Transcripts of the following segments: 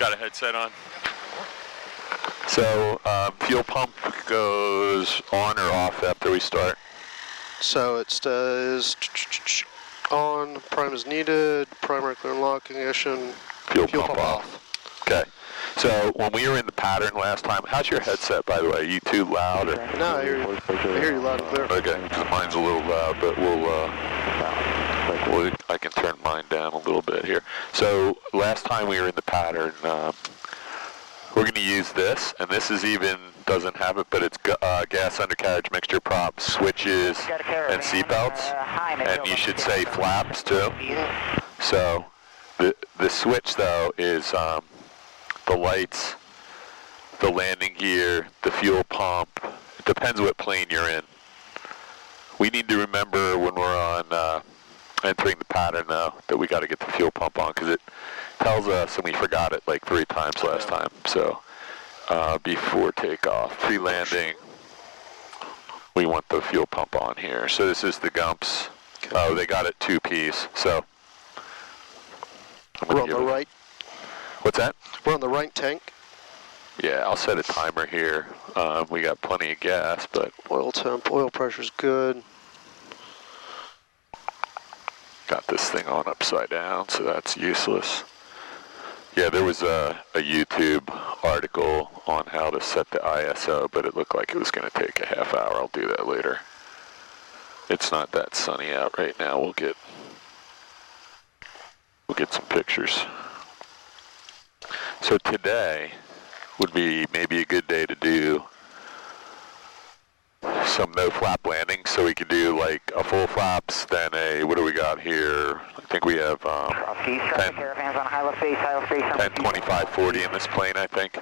Got a headset on. So fuel pump goes on or off after we start? So it says on, prime is needed, primary clear and lock ignition, fuel pump off. Okay. So when we were in the pattern last time, how's your headset, by the way? Are you too loud? Or? No, I hear you loud and clear. Okay, because mine's a little loud, but I can turn mine down a little bit here. So last time we were in the pattern, we're going to use this, and this is even, doesn't have it, but it's gas undercarriage mixture props, switches, and seatbelts, and you should say flaps too. So the switch though is the lights, the landing gear, the fuel pump. It depends what plane you're in. We need to remember when we're on entering the pattern though that we got to get the fuel pump on, because it tells us, and we forgot it like 3 times last time. So before takeoff, pre-landing, we want the fuel pump on here. So this is the Gumps. Oh, they got it 2-piece. So we're on the right. What's that? We're on the right tank. Yeah, I'll set a timer here. We got plenty of gas, but oil temp, oil pressure's good. Got this thing on upside down, so that's useless. Yeah, there was a YouTube article on how to set the ISO, but it looked like it was going to take a half hour. I'll do that later. It's not that sunny out right now. We'll get some pictures. So today would be maybe a good day to do some no flap landings, so we could do like a full flaps, then a, what do we got here? I think we have 10, 25, 40 in this plane, I think.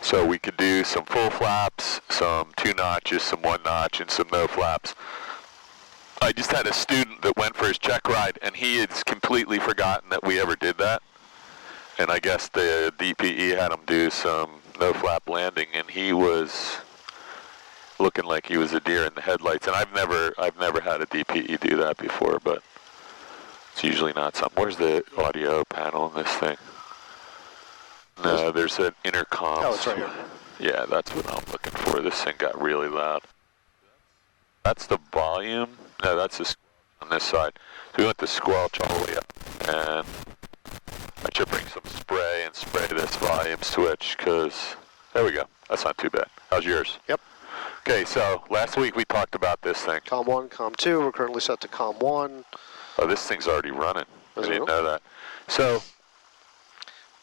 So we could do some full flaps, some 2 notches, some 1 notch, and some no flaps. I just had a student that went for his check ride, and he had completely forgotten that we ever did that. And I guess the DPE had him do some no flap landing, and he was looking like he was a deer in the headlights. And I've never had a DPE do that before, but it's usually not something. Where's the audio panel in this thing? No, there's an intercom. Oh, it's right here. Yeah, that's what I'm looking for. This thing got really loud. That's the volume. No, that's the on this side. So we went the squelch all the way up, and I should bring some spray and spray this volume switch, because there we go. That's not too bad. How's yours? Yep. Okay, so last week we talked about this thing. COM 1, COM 2. We're currently set to COM 1. Oh, this thing's already running. I didn't know that. So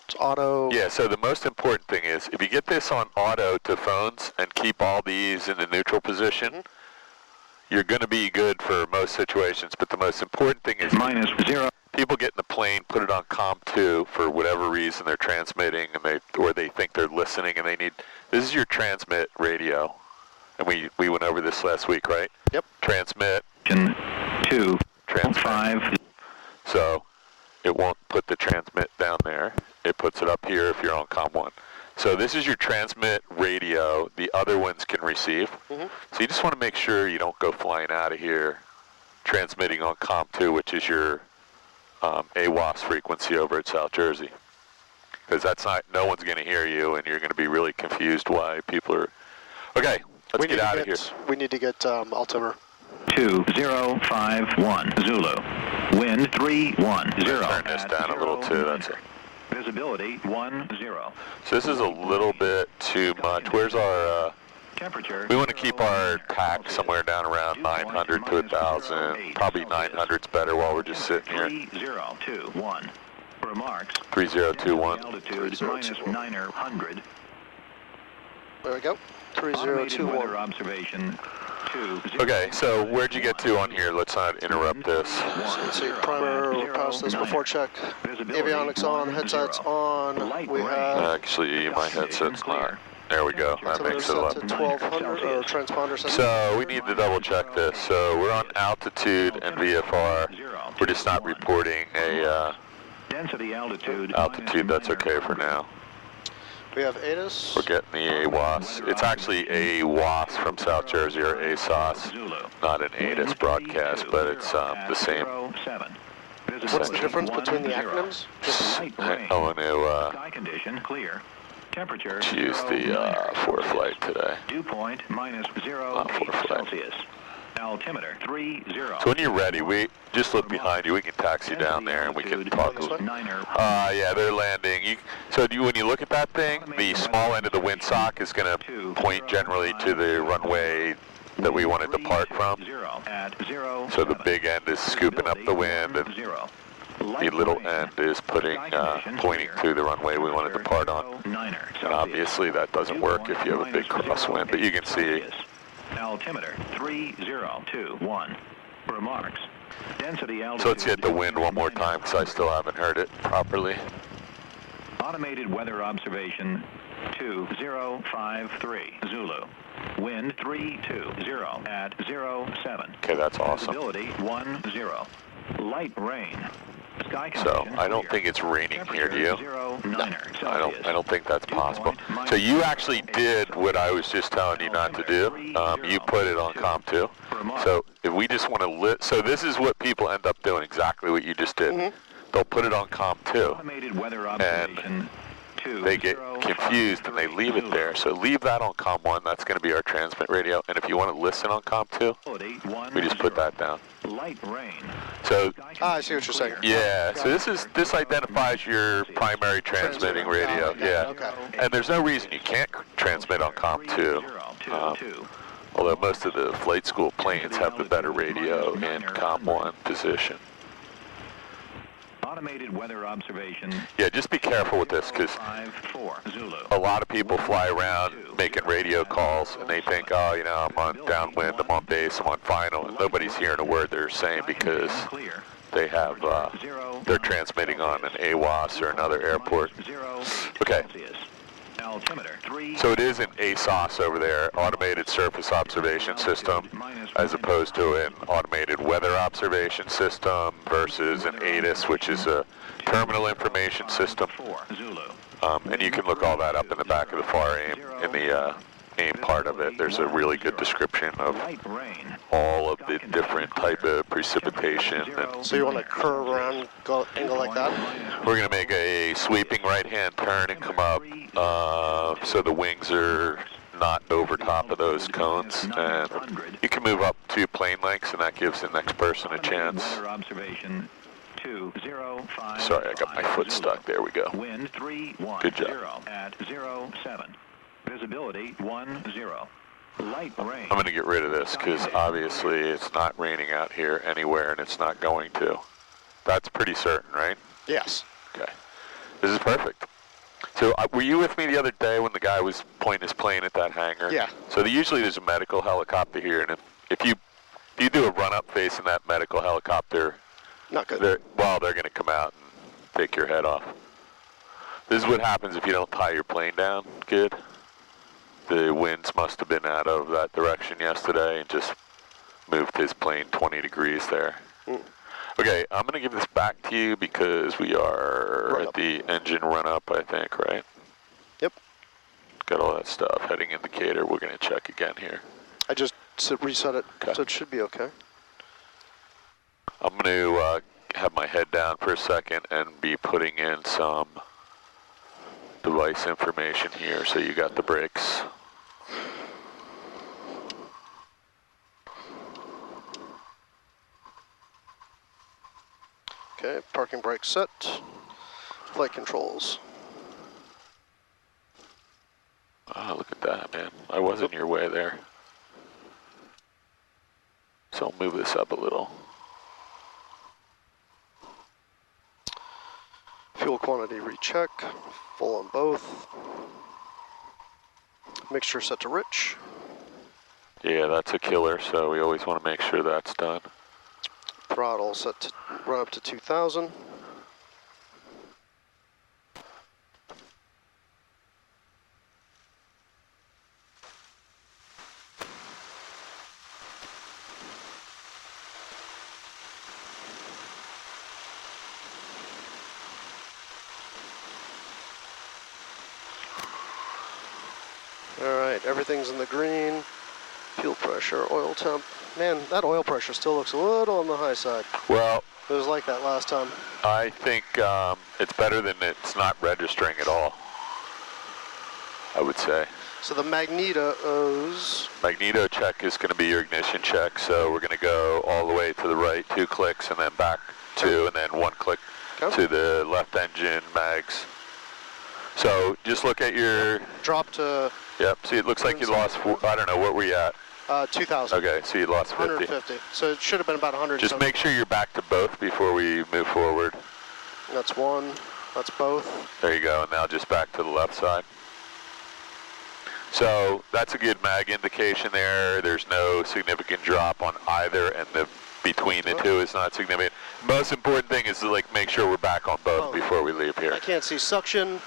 it's auto. Yeah, so the most important thing is if you get this on auto to phones and keep all these in the neutral position, you're going to be good for most situations. But the most important thing is -0. People get in the plane, put it on COM 2 for whatever reason they're transmitting, and they think they're listening, and they need. This is your transmit radio, and we went over this last week, right? Yep. Transmit. 2. Transmit. 5. So it won't put the transmit down there. It puts it up here if you're on COM 1. So this is your transmit radio. The other ones can receive. So you just want to make sure you don't go flying out of here transmitting on COM 2, which is your AWAS frequency over at South Jersey. Because that's not, no one's going to hear you, and you're going to be really confused why people are. Okay, let's get out of here. We need to get altimeter. 2051 Zulu. Wind 310. Turn this down a little too. That's it. Visibility 10. So this is a little bit too much. Where's our temperature? We want to keep our TAC somewhere down around 900 to 1,000. Probably 900's better while we're just sitting here. 3021. Remarks. 3021. Altitude -900. There we go. 3021. Observation. Okay, so where'd you get to on here? Let's not interrupt this. So let's see, primer, we'll pass this before check. Avionics on, headsets on. We have. Actually, my headset's not. There we go. That makes it a lot. 1200 or transponder set. So we need to double check this. So we're on altitude and VFR. We're just not reporting a density altitude. That's okay for now. We have ATIS. We're getting the AWAS. It's actually AWAS from South Jersey, or ASOS, not an ATIS broadcast, but it's the same. What's the difference between the 10, acronyms? light rain. I want to Sky condition clear. Temperature choose 0 the minor for Celsius. flight today. Dew point -0 Not for flight. Celsius. Altimeter 30. So when you're ready, we just look behind you. We can taxi down there and we can talk. Yeah, they're landing. When you look at that thing, the small end of the windsock is going to point generally to the runway that we want to depart from. So the big end is scooping up the wind, and the little end is pointing to the runway we want to depart on. And obviously that doesn't work if you have a big crosswind, but you can see. Altimeter 3021. Remarks. Density altitude. So let's hit the wind one more time because I still haven't heard it properly. Automated weather observation 2053 Zulu. Wind 320 at 07. Okay, that's awesome. Visibility 10. Light rain. Sky So condition I don't clear. think it's raining here, do you? 09 Celsius. I don't think that's possible. So you actually did what I was just telling you not to do. You put it on COM 2. So if we just want to so this is what people end up doing, exactly what you just did. They'll put it on COM 2. Automated weather observation They get confused and they leave it there. So leave that on COM 1. That's going to be our transmit radio. And if you want to listen on COM 2, we just put that down. Light rain. So I see what you're saying. yeah, so this identifies your primary transmitting radio. Yeah, Okay. and there's no reason you can't transmit on COM 2. Although most of the flight school planes have the better radio in COM 1 position. Automated weather observation. Yeah, just be careful with this because 54 Zulu. a lot of people fly around making radio calls and they think, oh, you know, I'm on downwind, I'm on base, I'm on final, and nobody's hearing a word they're saying because they have, they're transmitting on an AWAS or another airport. Okay. Altimeter 3. So it is an ASOS over there, Automated Surface Observation System, as opposed to an Automated Weather Observation System versus an ATIS, which is a Terminal Information System. And you can look all that up in the back of the FAR AIM, in the AIM part of it. There's a really good description of all of the different type of precipitation. And So you want to curve around, angle like that? we're going to make a sweeping right-hand turn and come up so the wings are not over top of those cones. And you can move up 2 plane lengths, and that gives the next person a chance. Sorry, I got my foot stuck. There we go. Wind 310 Good job. at 07. Visibility 10. Light rain. I'm going to get rid of this because obviously it's not raining out here anywhere, and it's not going to. That's pretty certain, right? Yes. Okay. This is perfect. So were you with me the other day when the guy was pointing his plane at that hangar? Yeah. So usually there's a medical helicopter here, and if you do a run-up facing that medical helicopter, Not good. they're going to come out and take your head off. This is what happens if you don't tie your plane down good. The winds must have been out of that direction yesterday and just moved his plane 20 degrees there. Okay, I'm going to give this back to you because we are Run at up. the engine run-up, I think, right? Yep. Got all that stuff. Heading indicator, we're going to check again here. I just reset it, Okay. so it should be okay. I'm going to have my head down for a second and be putting in some device information here. So you got the brakes. Okay, parking brake set. Flight controls. Oh, look at that, man. I was in your way there. So I'll move this up a little. Fuel quantity recheck. Full on both. Mixture set to rich. Yeah, that's a killer, so we always want to make sure that's done. Throttle set to run up to 2,000. Alright, everything's in the green. Fuel pressure, oil temp. Man, that oil pressure still looks a little on the high side. Well, It was like that last time. I think it's better than it's not registering at all, I would say. So the magnetos. Magneto check is going to be your ignition check, so we're going to go all the way to the right, 2 clicks, and then back 2, and then 1 click to the left engine mags. So just look at your... Drop to... Yep, see it looks like you lost, I don't know, what were you at? 2,000. Okay, so you lost 50. 150. So it should have been about 100. Just make sure you're back to both before we move forward. That's one. That's both. There you go, and now just back to the left side. So that's a good mag indication there. There's no significant drop on either, and the between the two is not significant. Most important thing is to make sure we're back on both before we leave here. I can't see suction.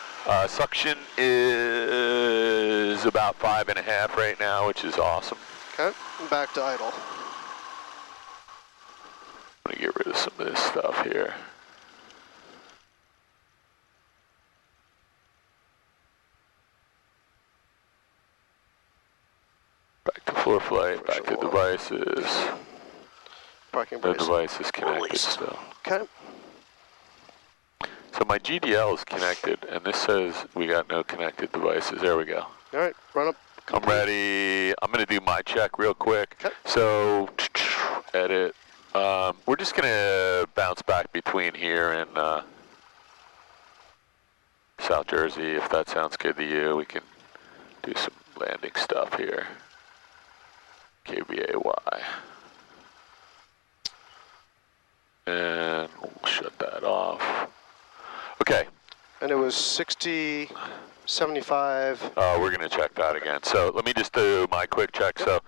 Suction is about 5.5 right now, which is awesome. Okay, back to idle. I'm gonna get rid of some of this stuff here. Back to floor flight, back to devices. Parking The brace. device is connected Release. still. Okay. So my GDL is connected, and this says we got no connected devices. There we go. All right, run up. I'm ready. I'm going to do my check real quick. Okay. So, edit. We're just going to bounce back between here and South Jersey, if that sounds good to you. We can do some landing stuff here. KVAY. And we'll shut that off. Okay. And it was 60, 75. We're going to check that again. So let me just do my quick check. So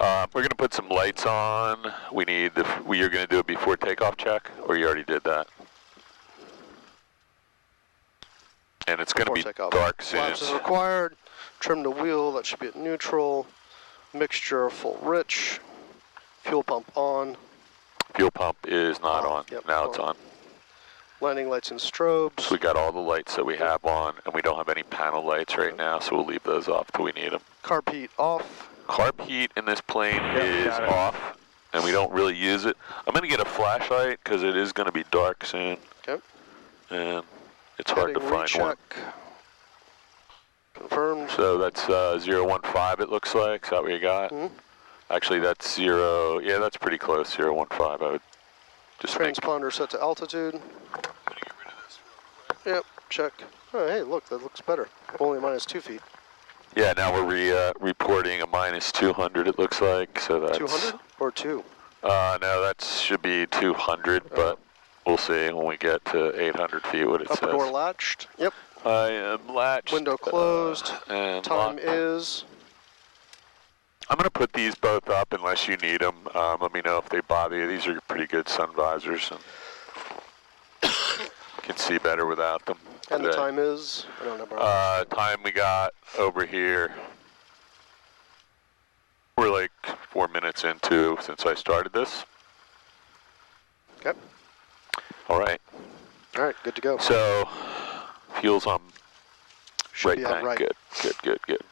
we're going to put some lights on. We need you're going to do a before takeoff check, or you already did that? And it's going to be dark soon. Flaps is required. Trim the wheel. That should be at neutral. Mixture full rich. Fuel pump on. Fuel pump is not on. Yep, Now it's on. Landing lights and strobes. So we got all the lights that we have on, and we don't have any panel lights right now, so we'll leave those off till we need them. Carb heat off. Carb heat in this plane is off, and we don't really use it. I'm going to get a flashlight because it is going to be dark soon. Okay. And it's hard to find one. Confirmed. So that's 015 it looks like. Is that what you got? Mm-hmm. Actually, that's 0. Yeah, that's pretty close. 015. I would just make. Transponder set to altitude. Yep, check. Oh, hey, look, that looks better. Only minus 2 feet. Yeah, now we're reporting a minus 200. It looks like. So that's 200 or 2? No, that should be 200, but we'll see when we get to 800 feet what it says. Upper door latched. Yep. I am latched. Window closed. And Time locked. is. I'm going to put these both up unless you need them. Let me know if they bother you. These are pretty good sun visors, and can see better without them. And today. the time is? I don't know. Time we got over here. We're like 4 minutes into since I started this. Okay. All right. All right, good to go. So, fuel's on Should right be on tank. right. Good.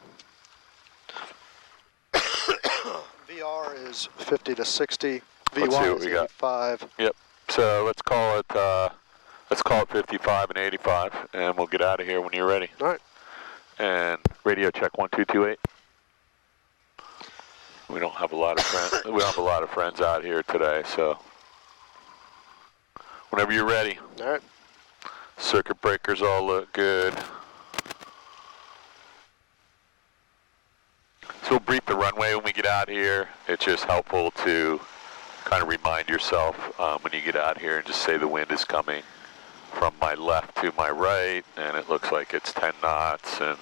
VR is 50 to 60. Let's see VY what is we got. 85. Yep. So let's call it 55 and 85, and we'll get out of here when you're ready. All right. And radio check 1228. We don't have a lot of friends. We don't have a lot of friends out here today, so whenever you're ready. All right. Circuit breakers all look good. So we'll brief the runway when we get out here. It's just helpful to kind of remind yourself when you get out here and just say the wind is coming from my left to my right, and it looks like it's 10 knots and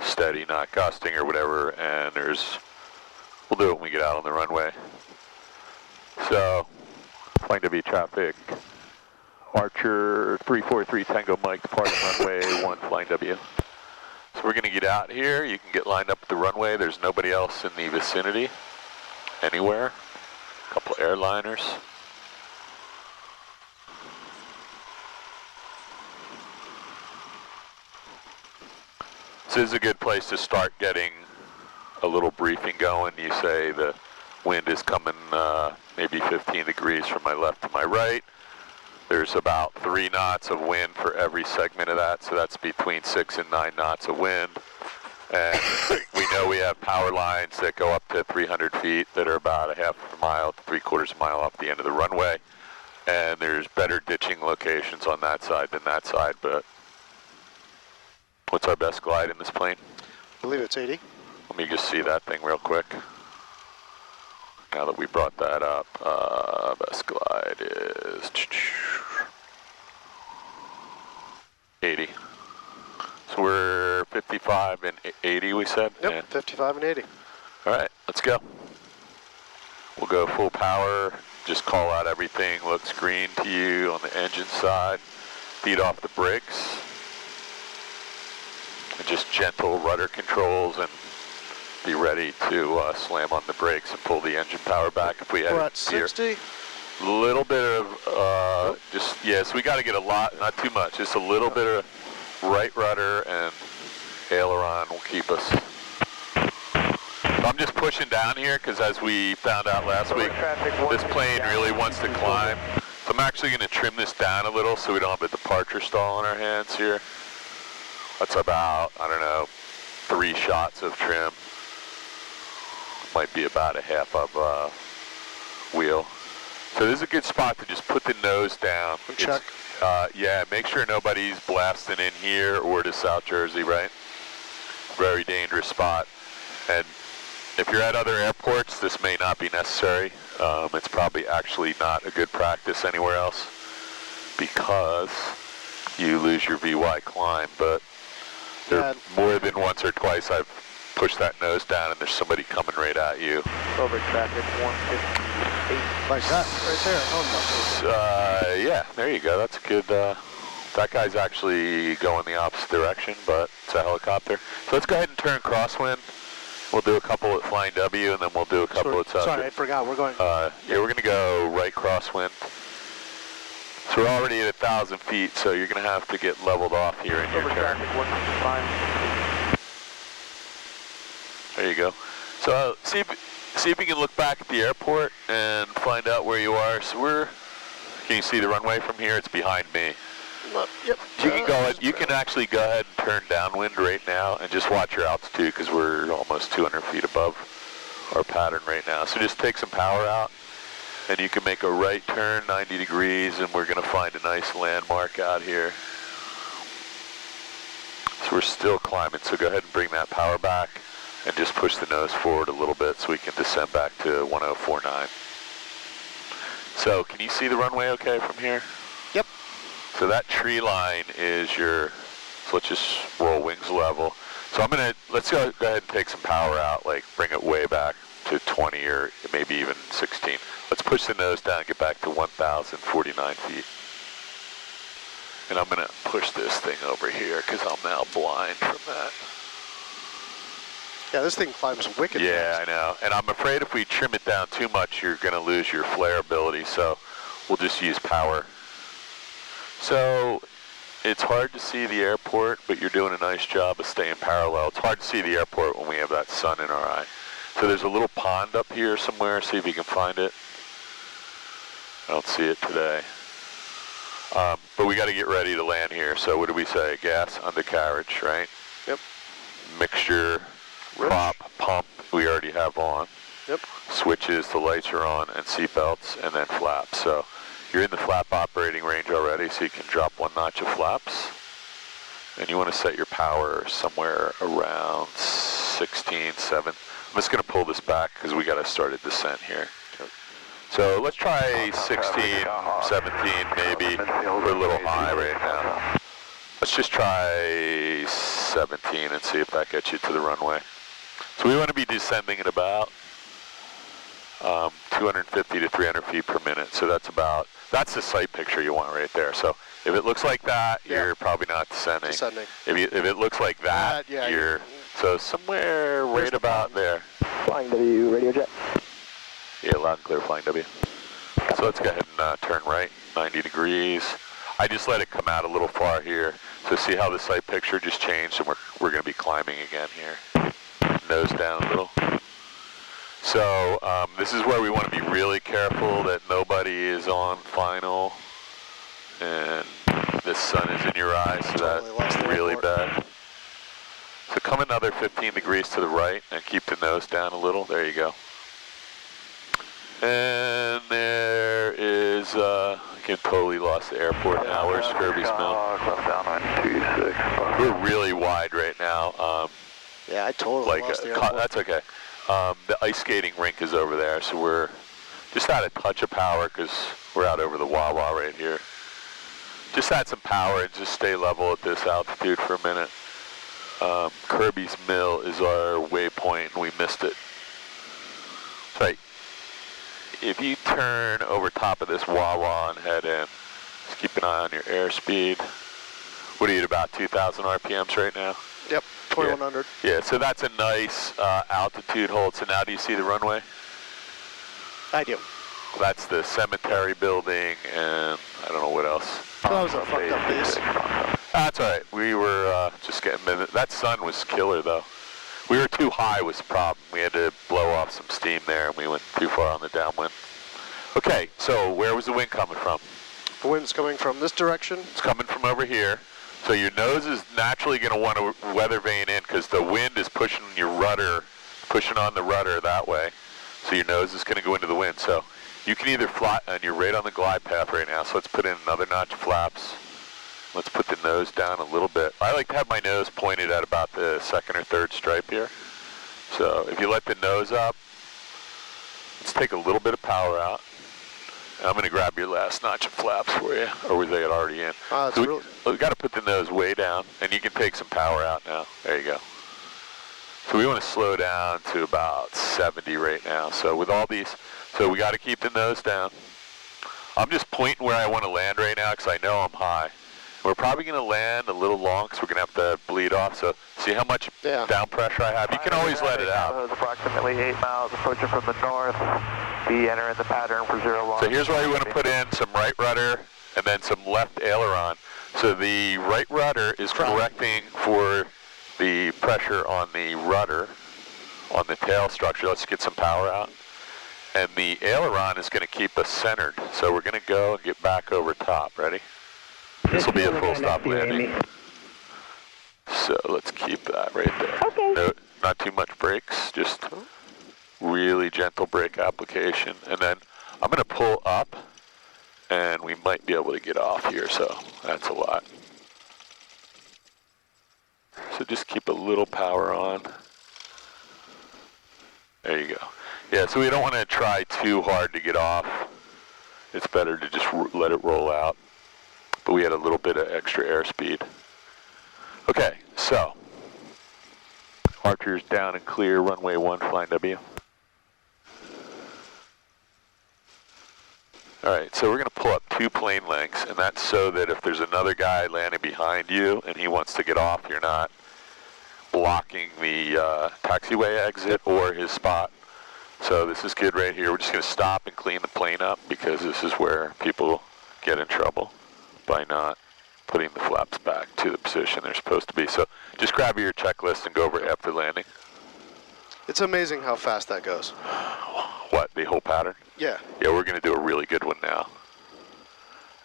steady, not gusting or whatever, and we'll do it when we get out on the runway. So, Flying W traffic, Archer 343 Tango Mike departing runway 1 Flying W. So we're going to get out here. You can get lined up at the runway. There's nobody else in the vicinity anywhere. A couple airliners. This is a good place to start getting a little briefing going. You say the wind is coming maybe 15 degrees from my left to my right. There's about 3 knots of wind for every segment of that, so that's between 6 and 9 knots of wind. And we know we have power lines that go up to 300 feet that are about a half a mile to 3/4 mile off the end of the runway. And there's better ditching locations on that side than that side, but what's our best glide in this plane? I believe it's 80. Let me just see that thing real quick. Now that we brought that up, best glide is 80. So we're 55 and 80, we said? Yep, Yeah. 55 and 80. All right, let's go. We'll go full power. Just call out everything looks green to you on the engine side. Feed off the brakes. And just gentle rudder controls and be ready to slam on the brakes and pull the engine power back if we had We're it at here. 60. A little bit of, so we got to get a lot, not too much, just a little bit of right rudder and aileron will keep us. So I'm just pushing down here because as we found out last week, this plane really wants to climb. So I'm actually going to trim this down a little so we don't have a departure stall on our hands here. That's about, I don't know, 3 shots of trim. Might be about a half of wheel. So this is a good spot to just put the nose down. Check. Yeah, make sure nobody's blasting in here or to South Jersey, right? Very dangerous spot. And if you're at other airports, this may not be necessary. It's probably actually not a good practice anywhere else because you lose your VY climb, but there more than once or twice I've pushed that nose down and there's somebody coming right at you. Over traffic 158. Like that, right there. Yeah, there you go. That's a good, that guy's actually going the opposite direction, but it's a helicopter. So let's go ahead and turn crosswind. We'll do a couple at Flying W, and then we'll do a couple at South. Sorry, I forgot. We're going. Yeah, we're going to go right crosswind. So we're already at 1,000 feet, so you're going to have to get leveled off here in your Over turn. traffic 155. There you go. So see if you can look back at the airport and find out where you are. So can you see the runway from here? It's behind me. Yep. You can go. You can actually go ahead and turn downwind right now and just watch your altitude because we're almost 200 feet above our pattern right now. So just take some power out, and you can make a right turn 90 degrees, and we're going to find a nice landmark out here. So we're still climbing. So go ahead and bring that power back, and just push the nose forward a little bit so we can descend back to 1049. So can you see the runway okay from here? Yep. So that tree line is so let's just roll wings level. So let's go ahead and take some power out, like bring it way back to 20 or maybe even 16. Let's push the nose down and get back to 1,049 feet. And I'm gonna push this thing over here because I'm now blind from that. Yeah, this thing climbs wicked. Yeah, fast. I know. And I'm afraid if we trim it down too much, you're gonna lose your flare ability, so we'll just use power. So it's hard to see the airport, but you're doing a nice job of staying parallel. It's hard to see the airport when we have that sun in our eye. So there's a little pond up here somewhere. See if you can find it. I don't see it today. But we got to get ready to land here. So what do we say? Gas, undercarriage, right? Yep. Mixture, prop, pump, we already have on. Yep. Switches, the lights are on, and seatbelts, and then flaps. So you're in the flap operating range already, so you can drop 1 notch of flaps. And you want to set your power somewhere around 16, 7. I'm just going to pull this back because we got to start a descent here. So let's try 16, 17 maybe. We're a little high right now. Let's just try 17 and see if that gets you to the runway. So we want to be descending at about 250 to 300 feet per minute. So that's the sight picture you want right there. So if it looks like that, you're probably not descending. If it looks like that, you're so somewhere right about there. Flying W, radio jet. Yeah, loud and clear, Flying W. So let's go ahead and turn right, 90 degrees. I just let it come out a little far here. So see how the sight picture just changed, and we're going to be climbing again here. Nose down a little. So this is where we want to be really careful that nobody is on final and the sun is in your eyes, so Totally lost that's the really airport. bad. So come another 15 degrees to the right and keep the nose down a little. There you go. And there is, I totally lost the airport now. Where's Kirby's Mill? We're really wide right now. Yeah, I totally lost the airport. That's okay. The ice skating rink is over there, so we're just at a touch of power because we're out over the Wawa right here. Just add some power and just stay level at this altitude for a minute. Kirby's Mill is our waypoint and we missed it. Right. If you turn over top of this Wawa and head in, just keep an eye on your airspeed. What are you at, about 2,000 RPMs right now? Yep, 2100. Yeah, so that's a nice altitude hold. So now do you see the runway? I do. That's the cemetery building and I don't know what else. That was a fucked up base. That's all right. We were just getting, that sun was killer though. We were too high was the problem. We had to blow off some steam there and we went too far on the downwind. Okay, so where was the wind coming from? The wind's coming from this direction. It's coming from over here. So your nose is naturally going to want to weather vane in because the wind is pushing your rudder, pushing on the rudder that way. So your nose is going to go into the wind. So you can either fly, and you're right on the glide path right now, so let's put in another notch of flaps. Let's put the nose down a little bit. I like to have my nose pointed at about the second or third stripe here. So if you let the nose up, let's take a little bit of power out. And I'm going to grab your last notch of flaps for you, or was they already in? So we got to put the nose way down, and you can take some power out now. There you go. So we want to slow down to about 70 right now. So with all these, so we got to keep the nose down. I'm just pointing where I want to land right now because I know I'm high. We're probably going to land a little long because we're going to have to bleed off. So see how much down pressure I have. You can always let it out. Approximately 8 miles approaching from the north. Be entering the pattern for 01. So here's where you want to put in some right rudder and then some left aileron. So the right rudder is correcting for the pressure on the rudder, on the tail structure. Let's get some power out. And the aileron is going to keep us centered. So we're going to go and get back over top. Ready? This will be a full stop landing. So let's keep that right there. Okay. No, not too much brakes, just really gentle brake application. And then I'm going to pull up and we might be able to get off here, so that's a lot. So just keep a little power on. There you go. Yeah, so we don't want to try too hard to get off. It's better to just let it roll out. But we had a little bit of extra airspeed. Okay, so Archer's down and clear, runway 1, flying W. All right, so we're going to pull up 2 plane lengths, and that's so that if there's another guy landing behind you and he wants to get off, you're not blocking the taxiway exit or his spot. So this is good right here. We're just going to stop and clean the plane up because this is where people get in trouble by not putting the flaps back to the position they're supposed to be. So just grab your checklist and go over it after landing. It's amazing how fast that goes. What, the whole pattern? Yeah. Yeah, we're going to do a really good one now.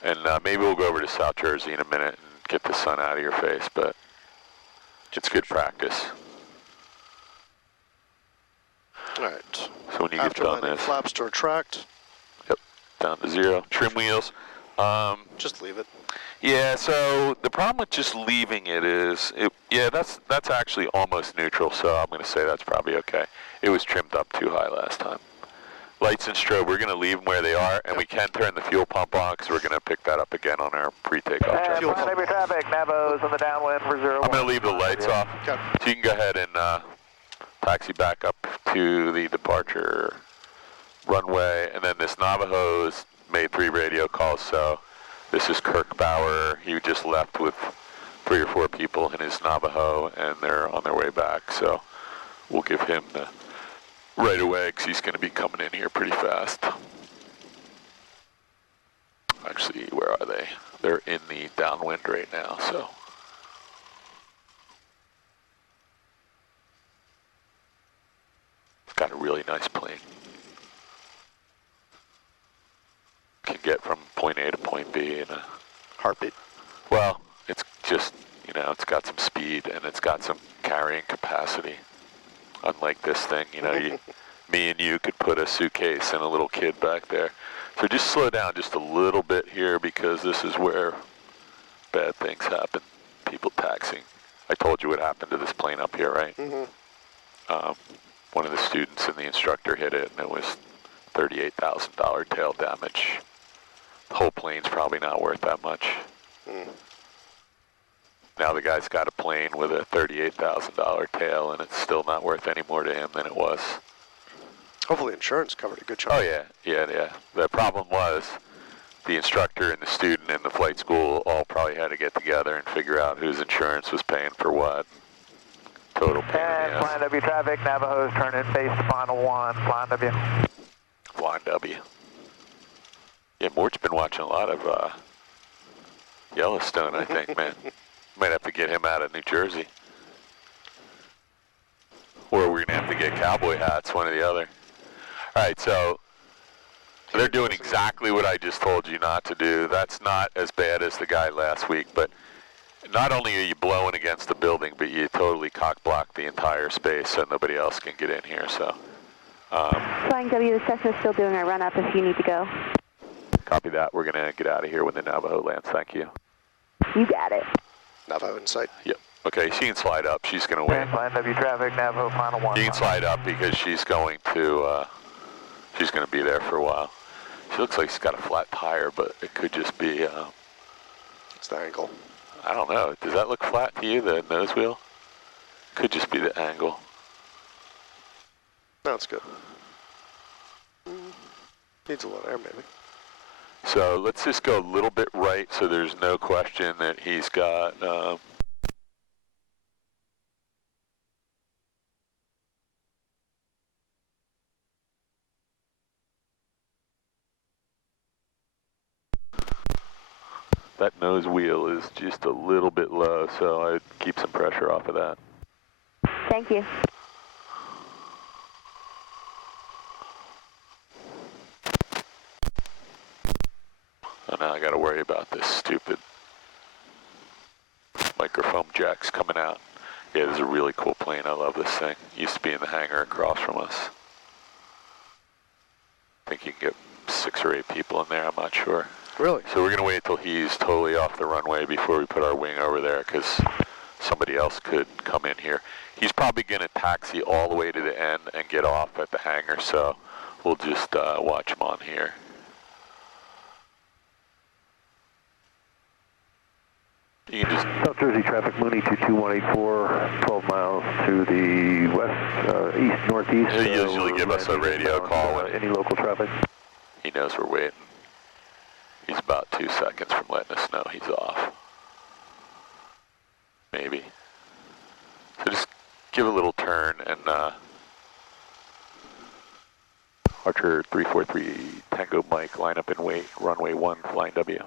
And maybe we'll go over to South Jersey in a minute and get the sun out of your face, but it's good practice. All right. So when you get After done landing, this, flaps to retract. yep, down to 0. Trim wheels. Just leave it. Yeah, so the problem with just leaving it is, yeah, that's actually almost neutral, so I'm going to say that's probably okay. It was trimmed up too high last time. Lights and strobe, we're going to leave them where they are, and we can turn the fuel pump on because we're going to pick that up again on our pre-takeoff check. Fuel pump. Traffic, Navos on the downwind for 01. I'm going to leave the lights off, Okay. so you can go ahead and taxi back up to the departure runway, and then this Navajo's made 3 radio calls, so this is Kirk Bauer. He just left with 3 or 4 people in his Navajo, and they're on their way back, so we'll give him the right away because he's going to be coming in here pretty fast. Actually, where are they? They're in the downwind right now, so. got a really nice plane. Can get from point A to point B in a Heartbeat. well, it's just, you know, it's got some speed and it's got some carrying capacity. Unlike this thing, you know, me and you could put a suitcase and a little kid back there. So just slow down just a little bit here because this is where bad things happen. People taxiing. I told you what happened to this plane up here, right? One of the students and the instructor hit it and it was $38,000 tail damage. The whole plane's probably not worth that much. Now the guy's got a plane with a $38,000 tail and it's still not worth any more to him than it was. Hopefully insurance covered a good chunk. Oh yeah. The problem was the instructor and the student and the flight school all probably had to get together and figure out whose insurance was paying for what. Total pain in the And ass. flying W traffic, Navajo's turning face to final one, flying W. Flying W. Yeah, Mort's been watching a lot of Yellowstone, I think, man. Might have to get him out of New Jersey. Or we're going to have to get cowboy hats, one or the other. All right, so they're doing exactly what I just told you not to do. That's not as bad as the guy last week, but not only are you blowing against the building, but you totally cock-block the entire space so nobody else can get in here, so. Flying W, the Cessna's still doing our run-up if you need to go. Copy that. We're going to get out of here when the Navajo lands. Thank you. You got it. Navajo in sight. Yep. Okay, she can slide up. She's going to wait. And flying W traffic, Navajo final one. You can slide up because she's going to be there for a while. She looks like she's got a flat tire, but it could just be, It's the angle. I don't know. Does that look flat to you, the nose wheel? Could just be the angle. No, it's good. Needs a little air, maybe. So let's just go a little bit right so there's no question that he's got, that nose wheel is just a little bit low, so I'd keep some pressure off of that. Thank you. And now I got to worry about this stupid microfoam jacks coming out. Yeah, this is a really cool plane. I love this thing. Used to be in the hangar across from us. I think you can get 6 or 8 people in there. I'm not sure. Really? So we're going to wait till he's totally off the runway before we put our wing over there because somebody else could come in here. He's probably going to taxi all the way to the end and get off at the hangar, so we'll just watch him on here. You can just South Jersey traffic, Mooney 22184, 12 miles to the west, east-northeast. He'll usually give us a radio call when any local traffic. he knows we're waiting. He's about 2 seconds from letting us know he's off. Maybe. So just give a little turn and Archer 343 Tango Mike, line up and wait, runway 1, flying W.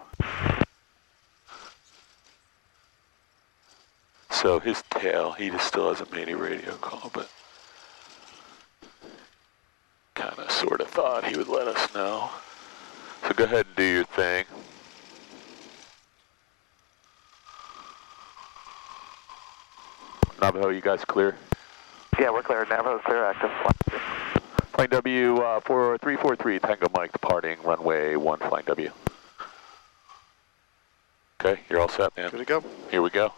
So his tail, he just still hasn't made a radio call, but kind of sort of thought he would let us know. So go ahead and do your thing. Navajo, you guys clear? Yeah, we're clear. Navajo's clear, active. Flying W 4343 Tango Mike departing runway 1, flying W. Okay, you're all set, man. Good to go. Here we go.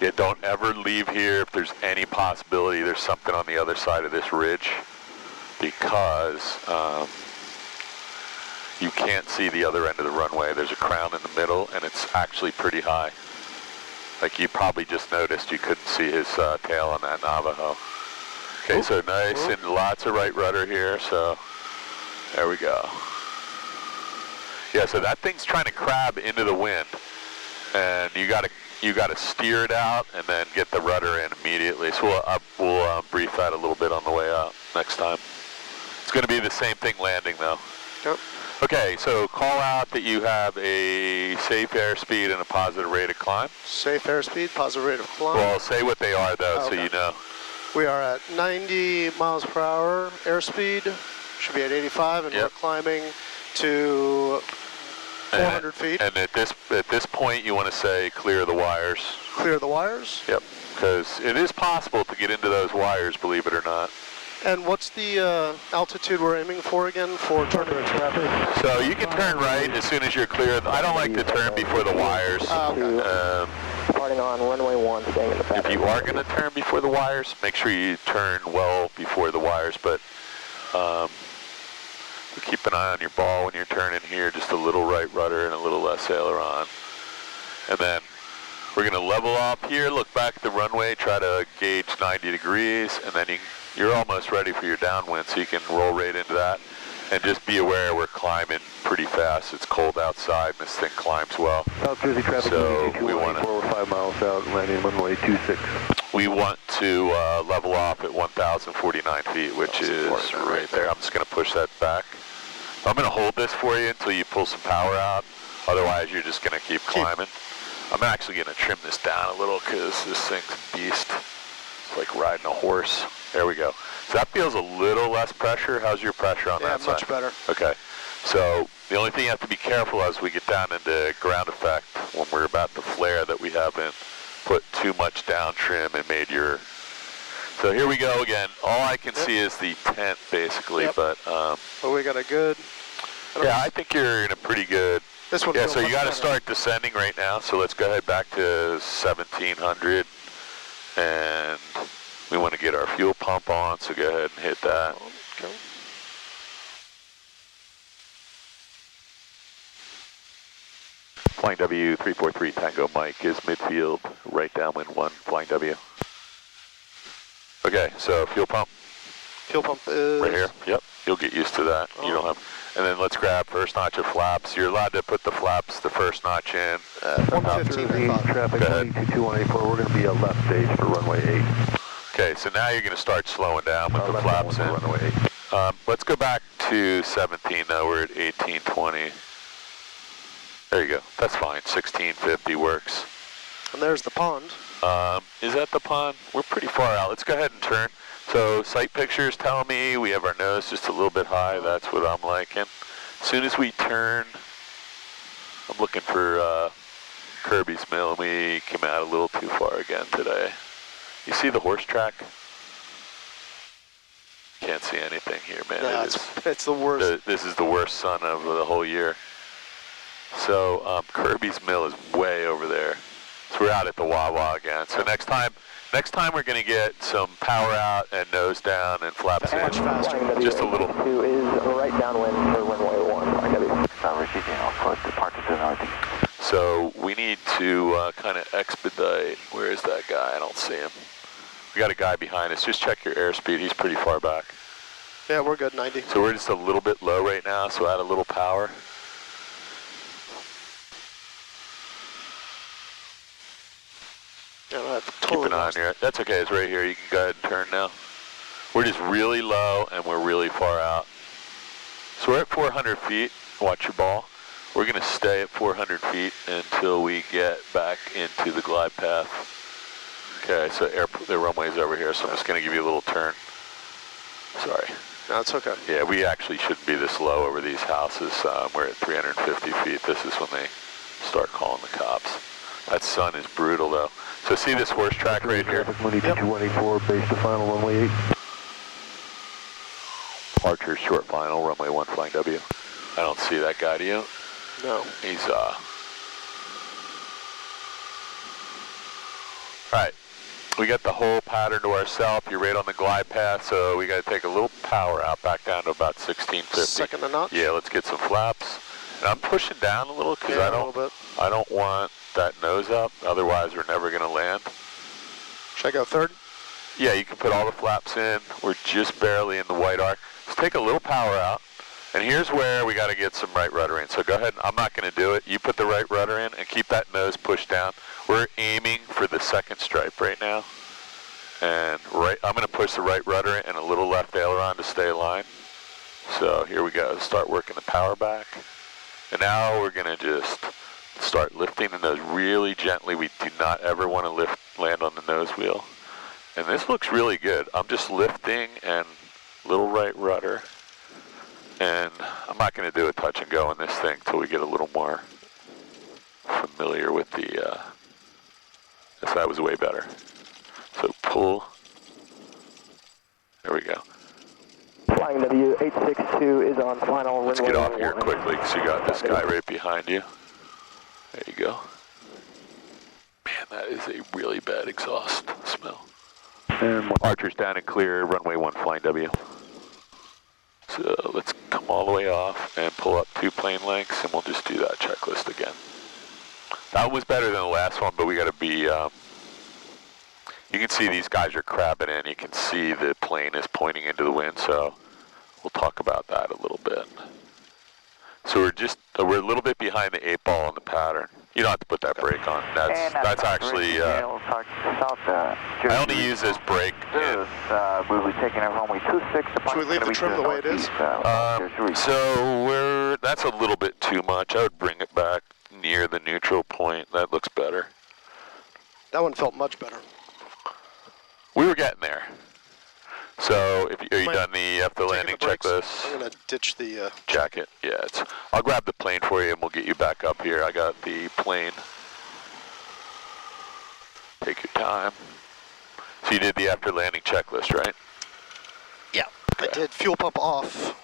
Yeah, don't ever leave here if there's any possibility there's something on the other side of this ridge because you can't see the other end of the runway. There's a crown in the middle and it's actually pretty high. Like you probably just noticed you couldn't see his tail on that Navajo. Okay, so nice and lots of right rudder here, so there we go. Yeah, so that thing's trying to crab into the wind and you gotta steer it out and then get the rudder in immediately. So we'll brief that a little bit on the way out next time. It's going to be the same thing landing though. Yep. Okay, so call out that you have a safe airspeed and a positive rate of climb. Safe airspeed, positive rate of climb. Well, say what they are though, so Okay. you know. We are at 90 miles per hour airspeed. Should be at 85, and Yep. we're climbing to 400 feet. And at this point, you want to say clear the wires. Clear the wires. Yep, because it is possible to get into those wires, believe it or not. And what's the altitude we're aiming for again for turning traffic? So you can turn right as soon as you're clear. I don't like to turn before the wires. Okay. Departing on runway 1, staying in the pattern. If you are going to turn before the wires, make sure you turn well before the wires, but keep an eye on your ball when you're turning here, just a little right rudder and a little less aileron. And then we're going to level off here, look back at the runway, try to gauge 90 degrees, and then you're almost ready for your downwind, so you can roll right into that. And just be aware we're climbing pretty fast. It's cold outside, and this thing climbs well. South Jersey traffic, So we want to 4 or 5 miles out, landing runway 26. We want to level off at 1,049 feet, which is right there. I'm just going to push that back. I'm going to hold this for you until you pull some power out. Otherwise, you're just going to keep climbing. I'm actually going to trim this down a little because this thing's a beast. It's like riding a horse. There we go. So that feels a little less pressure. How's your pressure on that side? Yeah, much better. Okay. So the only thing you have to be careful as we get down into ground effect when we're about to flare that we haven't put too much down trim and made your... So here we go again. All I can see is the tent basically, but... But we got a good... yeah, I think you're in a pretty good... This one. Yeah, so you got to start descending right now. So let's go ahead back to 1700, and we want to get our fuel pump on. So go ahead and hit that. Okay. Flying W 343 Tango Mike is midfield, right downwind 1, Flying W. Okay, so fuel pump. Fuel pump is... Right here, yep. You'll get used to that. You don't have... And then let's grab first notch of flaps. You're allowed to put the flaps, the first notch in. 115, I thought. Traffic, 222184, we're going to be a left stage for runway 8. Okay, so now you're going to start slowing down with the left flaps in. runway 8. Let's go back to 17 now. We're at 1820. There you go. That's fine. 1650 works. And there's the pond. Is that the pond? We're pretty far out. Let's go ahead and turn. So sight pictures tell me we have our nose just a little bit high. That's what I'm liking. As soon as we turn, I'm looking for Kirby's Mill. We came out a little too far again today. You see the horse track? Can't see anything here, man. No, it's the worst. This is the worst sun of the whole year. So Kirby's Mill is way over there. So we're out at the Wawa again. So next time we're going to get some power out and nose down and flaps Much in. faster. Just a little. 2 is right downwind for runway 1. Receiving Alpha, departure to northeast. So we need to kind of expedite. Where is that guy? I don't see him. We got a guy behind us. Just check your airspeed. He's pretty far back. Yeah, we're good, 90. So we're just a little bit low right now, so add a little power. Yeah, I've Keep totally an eye on lost. your... That's okay. It's right here. You can go ahead and turn now. We're just really low, and we're really far out. So we're at 400 feet. Watch your ball. We're going to stay at 400 feet until we get back into the glide path. Okay, so the runway's over here, so I'm just going to give you a little turn. Sorry. No, it's okay. Yeah, we actually shouldn't be this low over these houses. We're at 350 feet. This is when they start calling the cops. That sun is brutal, though. So see this horse track right here? Traffic, 222184, base to final, runway 8. Archer short final, runway 1, Flying W. I don't see that guy, do you? No. He's, Alright, we got the whole pattern to ourselves. You're right on the glide path, so we got to take a little power out back down to about 1650. Second a notch? Yeah, let's get some flaps. And I'm pushing down a little because Yeah, a little bit. I don't want that nose up, otherwise we're never going to land. Should I go third? Yeah, you can put all the flaps in. We're just barely in the white arc. Let's take a little power out. And here's where we got to get some right rudder in. So go ahead. I'm not going to do it. You put the right rudder in and keep that nose pushed down. We're aiming for the second stripe right now. And I'm going to push the right rudder in and a little left aileron to stay aligned. So here we go. Start working the power back. And now we're going to just start lifting the nose really gently. We do not ever want to land on the nose wheel. and this looks really good. I'm just lifting and little right rudder. And I'm not going to do a touch and go on this thing until we get a little more familiar with the, yes, that was way better. So pull, there we go. Flying W862 is on final. Let's get off here quickly because you got this guy right behind you. There you go. Man, that is a really bad exhaust smell. And Archer's down and clear, runway 1 flying W. So let's come all the way off and pull up 2 plane lengths, and we'll just do that checklist again. That one was better than the last one, but we got to be, you can see these guys are crabbing in. You can see the plane is pointing into the wind, so we'll talk about that a little bit. So we're a little bit behind the 8 ball on the pattern. You don't have to put that brake on. That's actually, I only use this brake. We'll be taking it runway 26. Should we leave the trim the way it is? So that's a little bit too much. I would bring it back near the neutral point. That looks better. That one felt much better. We were getting there. So, are you done the after landing checklist? I'm going to ditch the jacket. Yeah, I'll grab the plane for you and we'll get you back up here. I got the plane. Take your time. So you did the after landing checklist, right? Yeah, okay. I did. Fuel pump off.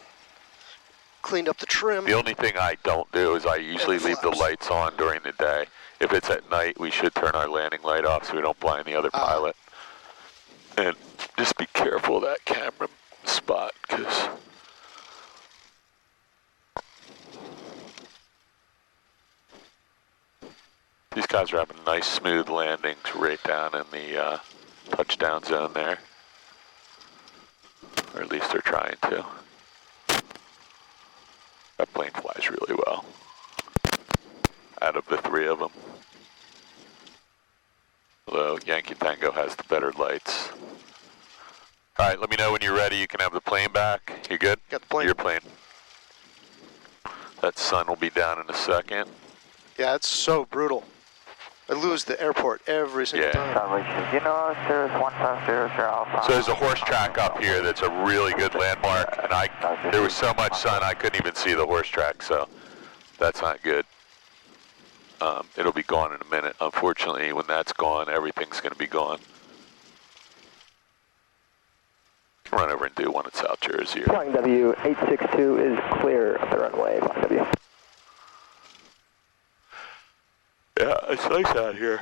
Cleaned up the trim. The only thing I don't do is I usually leave the lights on during the day. If it's at night, we should turn our landing light off so we don't blind the other pilot. And just be careful of that camera spot, because these guys are having nice smooth landings right down in the touchdown zone there. Or at least they're trying to. That plane flies really well out of the 3 of them. Although Yankee Tango has the better lights. All right, let me know when you're ready. You can have the plane back. You good? Got the plane. Your plane. That sun will be down in a second. Yeah, it's so brutal. I lose the airport every single time. You know, there's 1500 Alpha. So there's a horse track up here that's a really good landmark, and there was so much sun I couldn't even see the horse track, so that's not good. It'll be gone in a minute. Unfortunately, when that's gone, everything's going to be gone. Run over and do one at South Jersey. Flying W862 is clear of the runway. Flying W. Yeah, it's nice out here.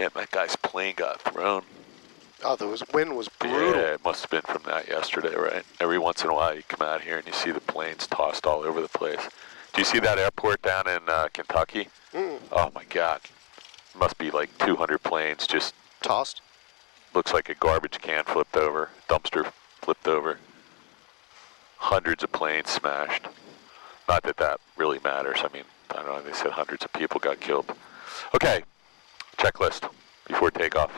Man, that guy's plane got thrown. Oh, the wind was brutal. Yeah, it must have been from that yesterday, right? Every once in a while you come out here and you see the planes tossed all over the place. Do you see that airport down in Kentucky? Oh my God. Must be like 200 planes just tossed. Looks like a garbage can flipped over, dumpster flipped over. Hundreds of planes smashed. Not that that really matters. I mean, I don't know, they said hundreds of people got killed. Okay, checklist before takeoff.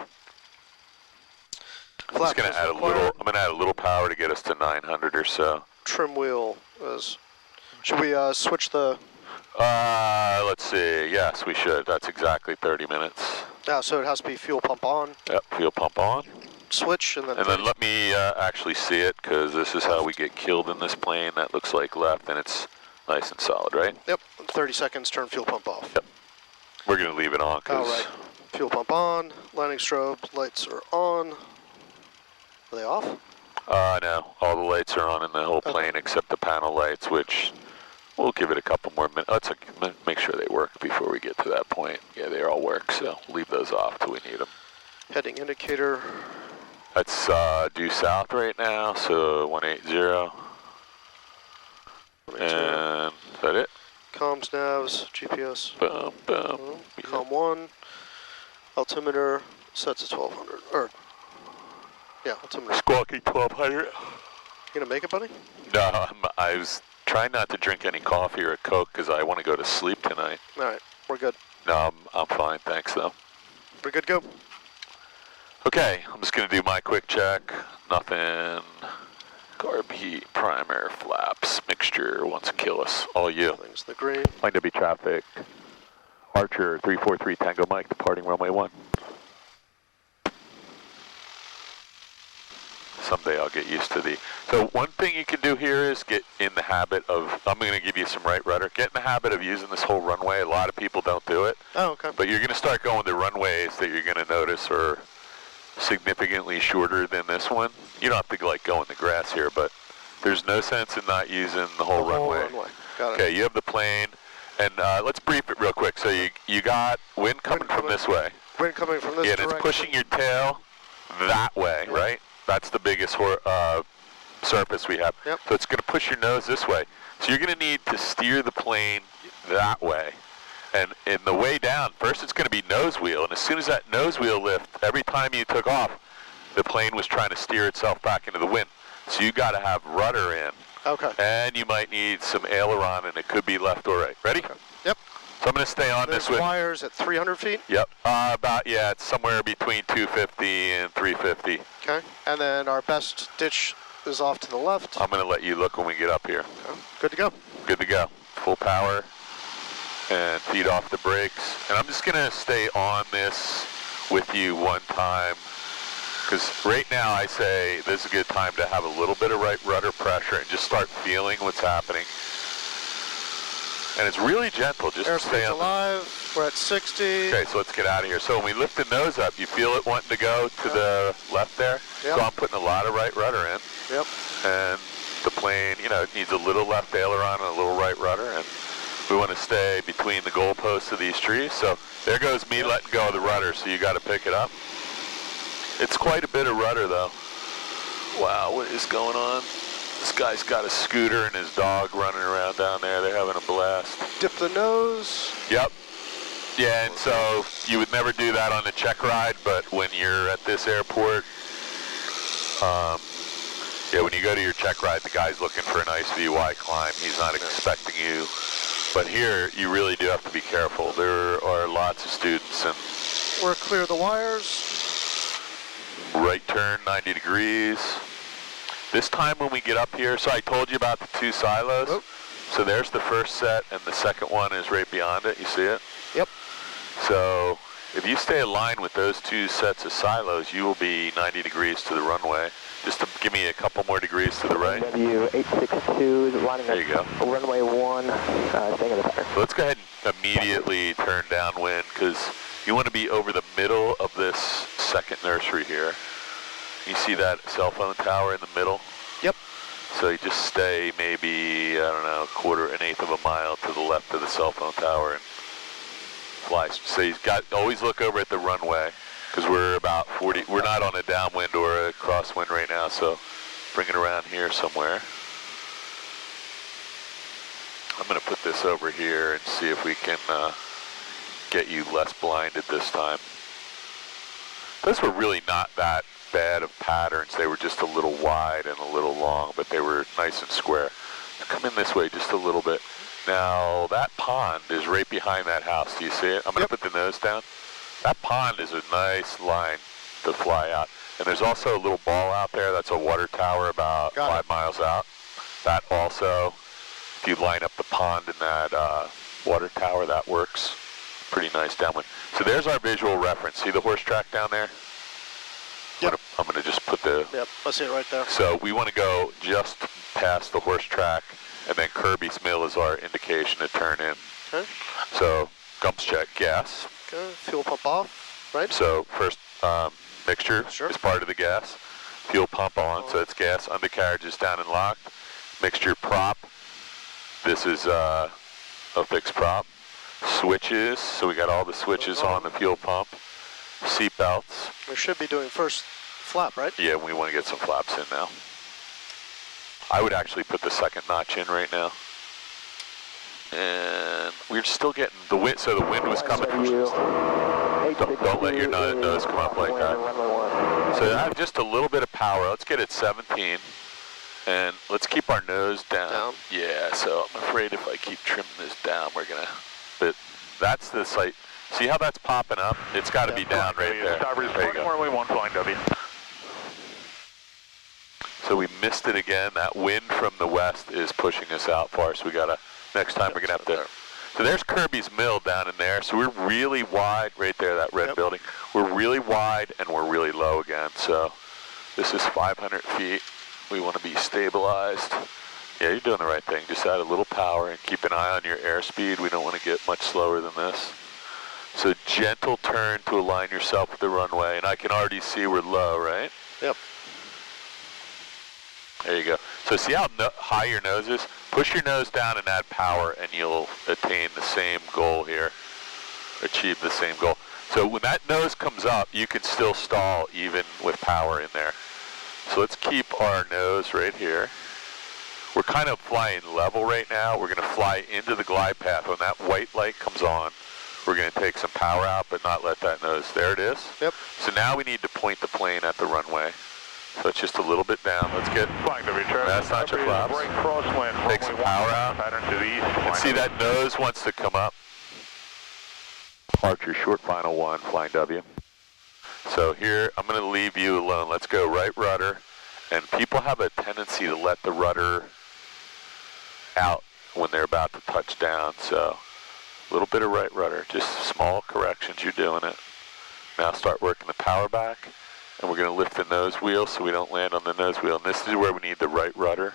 I'm just gonna add I'm gonna add a little power to get us to 900 or so. Trim wheel is, should we switch the? Let's see, yes we should. That's exactly 30 minutes. Yeah, so it has to be fuel pump on. Yep, fuel pump on. Switch and then. And then let me actually see it, because this is how we get killed in this plane. That looks like left, and it's nice and solid, right? Yep, 30 seconds, turn fuel pump off. Yep. We're gonna leave it on, because... All right, fuel pump on, landing strobe, lights are on. Are they off? No, all the lights are on in the whole plane except the panel lights, which we'll give it a couple more minutes. Let's make sure they work before we get to that point. Yeah, they all work, so leave those off till we need them. Heading indicator. That's due south right now, so 180. And is that it? Comms, navs, GPS. Boom, boom. Com 1. Altimeter sets to 1200. Or, yeah, altimeter. Squawking 1200. You gonna make it, buddy? No, I was trying not to drink any coffee or a Coke because I want to go to sleep tonight. All right, we're good. No, I'm fine, thanks though. We're good to go. Okay, I'm just going to do my quick check. Nothing. Carb heat, primer, flaps, mixture wants to kill us. All you. Things the green. Line to be traffic. Archer 343 Tango Mike, departing runway 1. Someday I'll get used to the... So one thing you can do here is get in the habit of... I'm going to give you some right rudder. Get in the habit of using this whole runway. A lot of people don't do it. Oh, okay. But you're going to start going to runways that you're going to notice are significantly shorter than this one. You don't have to like go in the grass here, but there's no sense in not using the whole runway. Got it. Okay, you have the plane, and let's brief it real quick. So you got wind coming from this way. Wind coming from this Yeah, and direction. it's pushing your tail that way, right? That's the biggest surface we have. Yep. So it's going to push your nose this way. So you're going to need to steer the plane that way. And in the way down, first it's going to be nose wheel. And as soon as that nose wheel lift, every time you took off, the plane was trying to steer itself back into the wind. So you got to have rudder in. Okay. And you might need some aileron, and it could be left or right. Ready? Okay. Yep. So I'm going to stay on There's this with... wires at 300 feet? Yep. It's somewhere between 250 and 350. Okay. And then our best ditch is off to the left. I'm going to let you look when we get up here. Okay. Good to go. Good to go. Full power. And feed off the brakes. And I'm just going to stay on this with you one time. Because right now I say this is a good time to have a little bit of right rudder pressure and just start feeling what's happening. And it's really gentle, just stay Airspeed's on. alive. We're at 60. Okay, so let's get out of here. So when we lift the nose up, you feel it wanting to go to the left there? Yep. So I'm putting a lot of right rudder in. Yep. And the plane, it needs a little left aileron and a little right rudder. And we want to stay between the goalposts of these trees. So there goes me letting go of the rudder, so you got to pick it up. It's quite a bit of rudder, though. Wow, what is going on? This guy's got a scooter and his dog running around down there. They're having a blast. Dip the nose. Yep. Yeah, and so you would never do that on a check ride, but when you're at this airport, when you go to your check ride, the guy's looking for a nice VY climb. He's not expecting you. But here, you really do have to be careful. There are lots of students, and We're clear of the wires. right turn 90 degrees. This time when we get up here, so I told you about the two silos. Oh. So there's the first set, and the second one is right beyond it. You see it? Yep. So if you stay aligned with those two sets of silos, you will be 90 degrees to the runway. Just to give me a couple more degrees to the right. W862 lining There you go. up runway 1, staying in the pattern. So let's go ahead and immediately turn downwind, because you want to be over the middle of this second nursery here. You see that cell phone tower in the middle? Yep. So you just stay maybe, I don't know, an eighth of a mile to the left of the cell phone tower and fly. So you've got, always look over at the runway, because we're about 40, we're not on a downwind or a crosswind right now, so bring it around here somewhere. I'm going to put this over here and see if we can get you less blinded this time. Those were really not that bad of patterns. They were just a little wide and a little long, but they were nice and square. Come in this way just a little bit. Now, that pond is right behind that house. Do you see it? I'm going to put the nose down. That pond is a nice line to fly out. And there's also a little ball out there. That's a water tower about 5 miles out. That also, if you line up the pond in that water tower, that works. Pretty nice downwind. So there's our visual reference. See the horse track down there? Yep. I'm going to just put the... Yep, I see it right there. So we want to go just past the horse track, and then Kirby's Mill is our indication to turn in. Okay. So gumps check, gas. Okay, fuel pump off, right? So first mixture is part of the gas. Fuel pump on, so it's gas. Undercarriage is down and locked. Mixture prop. This is a fixed prop. Switches, so we got all the switches on the fuel pump. Seat belts. We should be doing first flap, right? Yeah, we want to get some flaps in now. I would actually put the second notch in right now. And we're still getting the wind, so the wind was coming. Don't let your nose come up like that. So I have just a little bit of power. Let's get it 17. And let's keep our nose down. Yeah, so I'm afraid if I keep trimming this down, we're going to... But that's the site. See how that's popping up? It's got to be down right there. There you go. Runway 1 flying W. So we missed it again. That wind from the west is pushing us out far, so we got to, next time we're going to have to So there's Kirby's Mill down in there. So we're really wide right there, that red building. We're really wide and we're really low again. So this is 500 feet. We want to be stabilized. Yeah, you're doing the right thing. Just add a little power and keep an eye on your airspeed. We don't want to get much slower than this. So gentle turn to align yourself with the runway. And I can already see we're low, right? Yep. There you go. So see how high your nose is? Push your nose down and add power and you'll attain the same goal here. Achieve the same goal. So when that nose comes up, you can still stall even with power in there. So let's keep our nose right here. We're kind of flying level right now. We're going to fly into the glide path. When that white light comes on, we're going to take some power out, but not let that nose. There it is. Yep. So now we need to point the plane at the runway. So it's just a little bit down. Let's get that's not your flaps. Take some power out. And see that nose wants to come up. Archer short final 1, flying W. So here, I'm going to leave you alone. Let's go right rudder. And people have a tendency to let the rudder out when they're about to touch down. So a little bit of right rudder, just small corrections, you're doing it. Now start working the power back. And we're going to lift the nose wheel so we don't land on the nose wheel. And this is where we need the right rudder.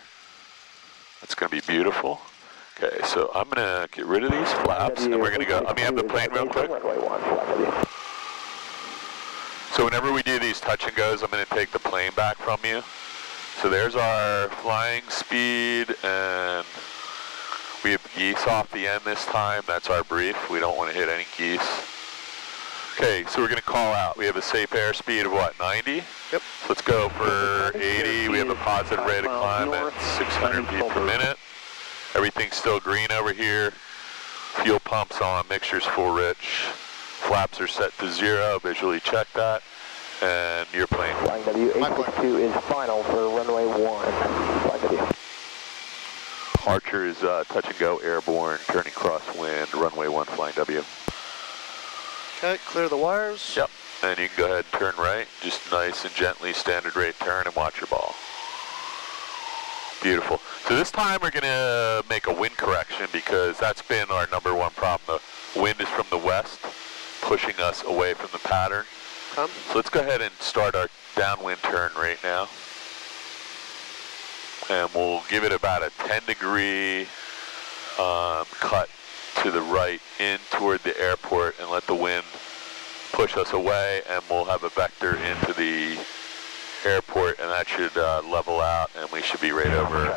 That's going to be beautiful. Okay, so I'm going to get rid of these flaps and we're going to go. Let me have the plane real quick. So whenever we do these touch and goes, I'm going to take the plane back from you. So there's our flying speed, and we have geese off the end this time. That's our brief. We don't want to hit any geese. Okay, so we're going to call out. We have a safe airspeed of what, 90? Yep. So let's go for 80. We have a positive rate of climb at 600 feet per minute. Everything's still green over here. Fuel pumps on, mixture's full rich. Flaps are set to 0, visually check that. And your plane. Flying W, 862 is final for runway 1. Flying W. Archer is touch and go airborne, turning crosswind, runway 1, flying W. Okay, clear the wires. Yep, and you can go ahead and turn right, just nice and gently, standard rate turn, and watch your ball. Beautiful. So this time we're going to make a wind correction because that's been our number one problem. The wind is from the west, pushing us away from the pattern. So let's go ahead and start our downwind turn right now. And we'll give it about a 10-degree cut to the right in toward the airport and let the wind push us away, and we'll have a vector into the airport, and that should level out, and we should be right over.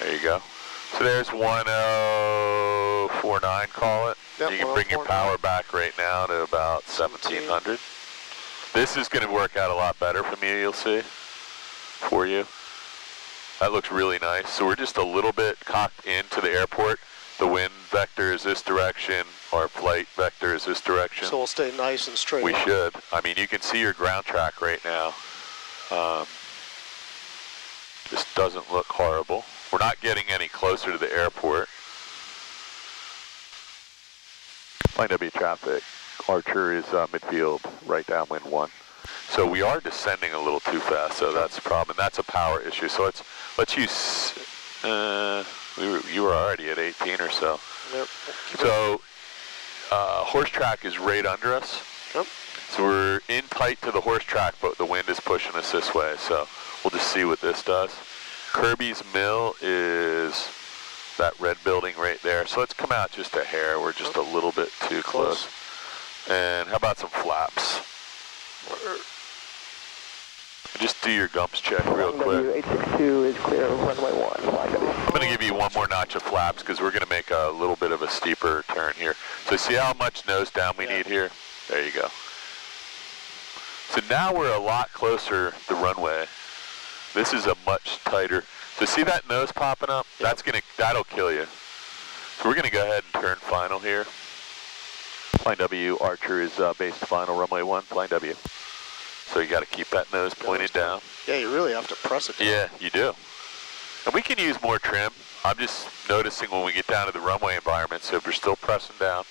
There you go. So there's 1049, call it. Yep, You can bring your power back right now to about 1700. This is going to work out a lot better for me, you'll see, for you. That looks really nice. So we're just a little bit cocked into the airport. The wind vector is this direction. Our flight vector is this direction. So we'll stay nice and straight. We should. I mean, you can see your ground track right now. This doesn't look horrible. We're not getting any closer to the airport. Flight W traffic. Archer is midfield, right downwind 1. So we are descending a little too fast, so that's a problem. That's a power issue. So let's use, you were already at 18 or so. Yep. So horse track is right under us. Yep. So we're in tight to the horse track, but the wind is pushing us this way. So we'll just see what this does. Kirby's Mill is that red building right there. So let's come out just a hair. We're just a little bit too close. And how about some flaps? Just do your gumps check real quick. 862 is clear, runway 1. I'm going to give you one more notch of flaps because we're going to make a little bit of a steeper turn here. So see how much nose down we need here? There you go. So now we're a lot closer to the runway. This is a much tighter. So see that nose popping up? That'll kill you. So we're going to go ahead and turn final here. Flying W, Archer is base to final, runway 1, flying W. So you got to keep that nose pointed down. Yeah, you really have to press it down. Yeah, you do. And we can use more trim. I'm just noticing when we get down to the runway environment, so if we're still pressing down,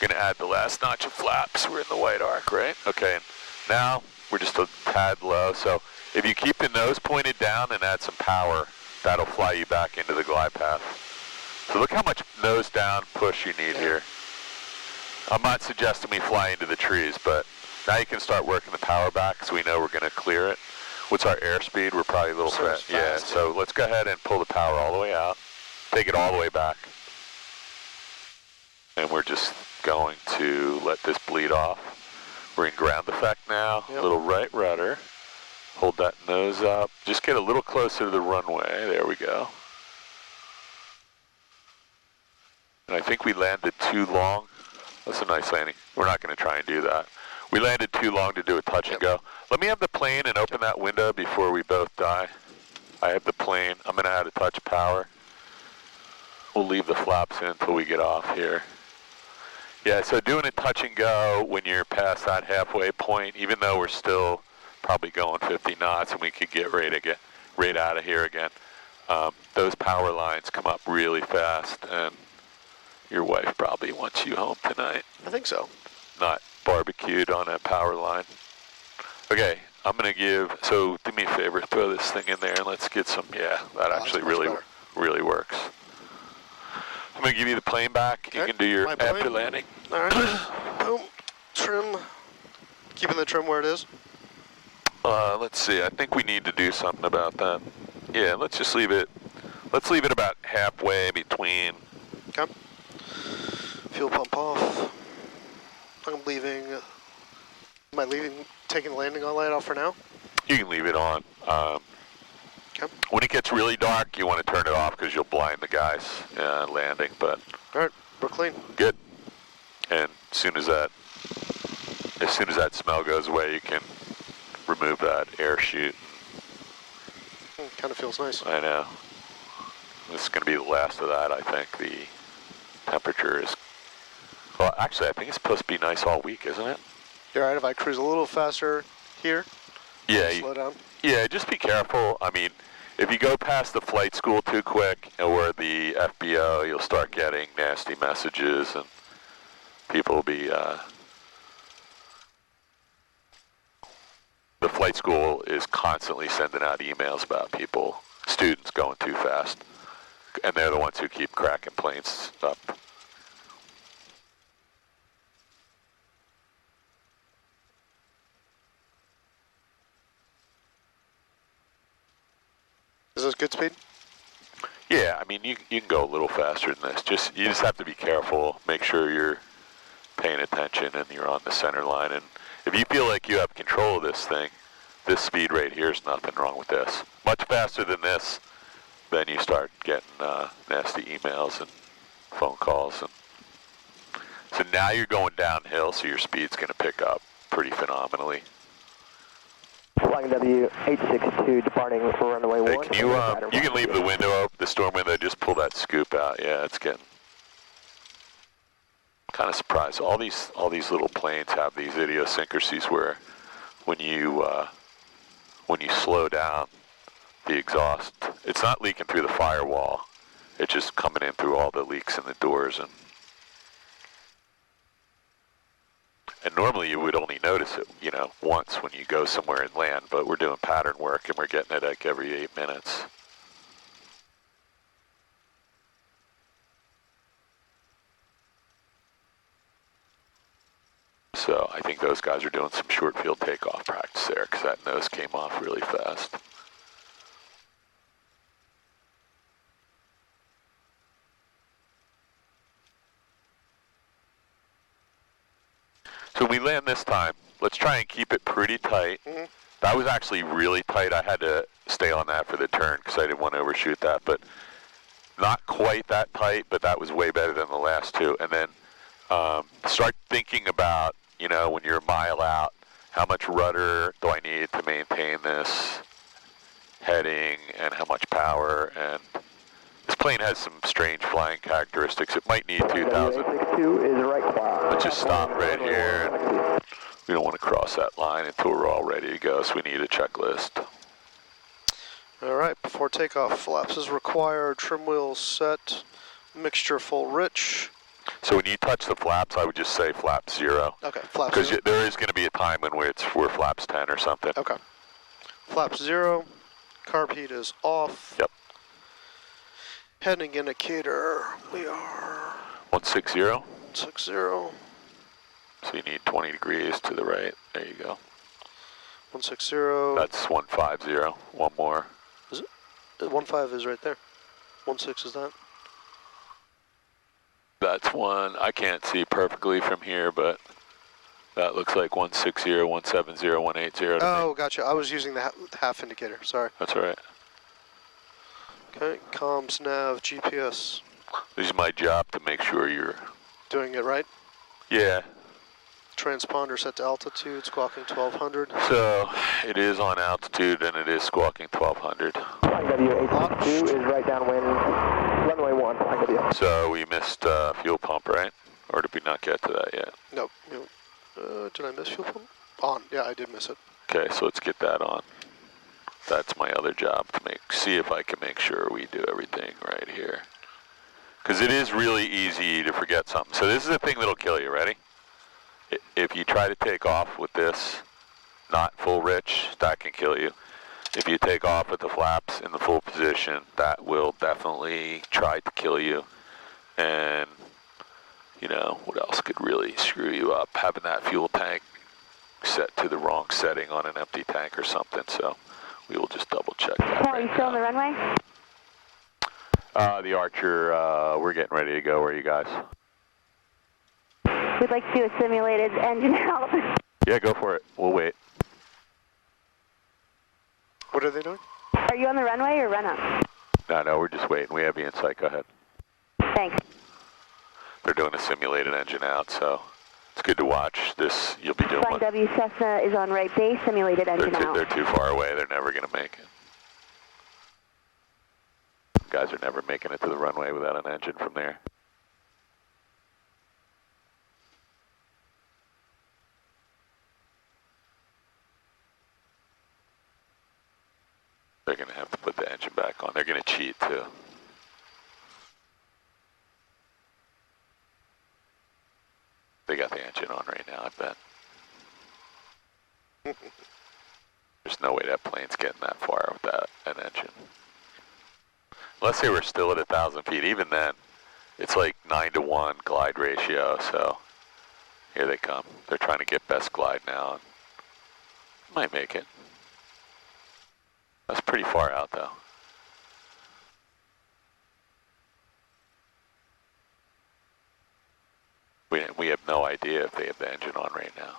we're going to add the last notch of flaps. We're in the white arc, right? Okay, and now we're just a tad low. So if you keep the nose pointed down and add some power, that'll fly you back into the glide path. So look how much nose down push you need here. I'm not suggesting we fly into the trees, but now you can start working the power back so we know we're going to clear it. What's our airspeed? We're probably a little fast. Yeah, so let's go ahead and pull the power all the way out. Take it all the way back. And we're just going to let this bleed off. We're in ground effect now. Yep. Little right rudder. Hold that nose up. Just get a little closer to the runway. There we go. And I think we landed too long. That's a nice landing. We're not going to try and do that. We landed too long to do a touch and go. Let me have the plane and open that window before we both die. I have the plane. I'm going to add a touch of power. We'll leave the flaps in until we get off here. Yeah, so doing a touch and go when you're past that halfway point, even though we're still probably going 50 knots and we could get right out of here again, those power lines come up really fast, and your wife probably wants you home tonight. I think so. Not barbecued on a power line. Okay, I'm going to give, so do me a favor, throw this thing in there and let's get some, yeah, that actually really works. I'm going to give you the plane back. You can do your after landing. All right. Boom. Trim. Keeping the trim where it is. Let's see. I think we need to do something about that. Yeah, let's just leave it. Let's leave it about halfway between. Okay. Fuel pump off. I'm leaving. Am I leaving? Taking the landing on light off for now? You can leave it on. Okay. When it gets really dark, you want to turn it off because you'll blind the guys landing. But all right, we're clean. Good. And as soon as that smell goes away, you can remove that air chute. Kind of feels nice. I know. This is going to be the last of that. I think the temperature is. Well, actually, I think it's supposed to be nice all week, isn't it? You're all right if I cruise a little faster here? Yeah. Slow down. Yeah, just be careful. I mean, if you go past the flight school too quick or the FBO, you'll start getting nasty messages and people will be, the flight school is constantly sending out emails about students going too fast. And they're the ones who keep cracking planes up. Is this good speed? Yeah, I mean, you can go a little faster than this. You just have to be careful. Make sure you're paying attention and you're on the center line. And if you feel like you have control of this thing, this speed right here is nothing wrong with this. Much faster than this, then you start getting nasty emails and phone calls. And so now you're going downhill, so your speed's going to pick up pretty phenomenally. Flying W862 departing for runway 1. Hey, you can leave the window open, the storm window, just pull that scoop out. Yeah, it's getting kind of surprised. All these little planes have these idiosyncrasies where when you slow down the exhaust, it's not leaking through the firewall. It's just coming in through all the leaks in the doors. And normally you would only notice it, once when you go somewhere and land, but we're doing pattern work and we're getting it like every 8 minutes. So I think those guys are doing some short field takeoff practice there because that nose came off really fast. So we land this time. Let's try and keep it pretty tight. Mm-hmm. That was actually really tight. I had to stay on that for the turn because I didn't want to overshoot that. But not quite that tight, but that was way better than the last two. And then start thinking about, when you're a mile out, how much rudder do I need to maintain this heading and how much power. And this plane has some strange flying characteristics. It might need 2,000. Let's just stop right here. We don't want to cross that line until we're all ready to go, so we need a checklist. All right, before takeoff, flaps is required, trim wheels set, mixture full rich. So when you touch the flaps, I would just say flap 0. Okay, flaps 0. Because there is going to be a time when we're flaps 10 or something. Okay. Flaps 0, carb heat is off. Yep. Heading indicator. We are 160. 60. So you need 20 degrees to the right. There you go. 160. That's 150. One more. 15 is right there. 16 is that. That's one. I can't see perfectly from here, but that looks like 160, 170, 180 to me. Oh, gotcha. I was using the half indicator. Sorry. That's all right. Okay. Comms, nav, GPS. This is my job to make sure you're... Doing it right. Yeah. Transponder set to altitude, squawking 1200. So it is on altitude and it is squawking 1200. W862 is right downwind, runway 1, W. So we missed fuel pump, right? Or did we not get to that yet? Nope. Did I miss fuel pump? On. Yeah, I did miss it. Okay, so let's get that on. That's my other job, to see if I can make sure we do everything right here. Because it is really easy to forget something. So this is the thing that'll kill you, ready? If you try to take off with this, not full rich, that can kill you. If you take off with the flaps in the full position, that will definitely try to kill you. And, you know, what else could really screw you up? Having that fuel tank set to the wrong setting on an empty tank or something. So we will just double check that. Paul, are you still on the runway? The Archer, we're getting ready to go. Where are you guys? We'd like to do a simulated engine out. Yeah, go for it. We'll wait. What are they doing? Are you on the runway or run up? No, we're just waiting. We have you in sight. Go ahead. Thanks. They're doing a simulated engine out, so it's good to watch. This, you'll be doing Flying one. W Cessna is on right base, simulated engine out. They're too far away. They're never going to make it. Guys are never making it to the runway without an engine from there. They're going to have to put the engine back on. They're going to cheat, too. They got the engine on right now, I bet. There's no way that plane's getting that far without an engine. Unless they were still at 1,000 feet. Even then, it's like 9-to-1 glide ratio, so here they come. They're trying to get best glide now. Might make it. That's pretty far out, though. We have no idea if they have the engine on right now.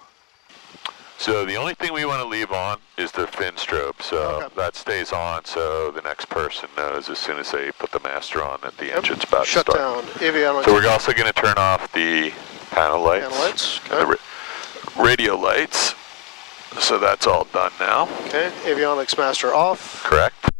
So the only thing we want to leave on is the fin strobe. So that stays on so the next person knows as soon as they put the master on that the engine's about to start. Shut down. Avionics. So we're also going to turn off the panel lights. Panel lights. Okay. And the radio lights. So that's all done now. Okay. Avionics master off. Correct.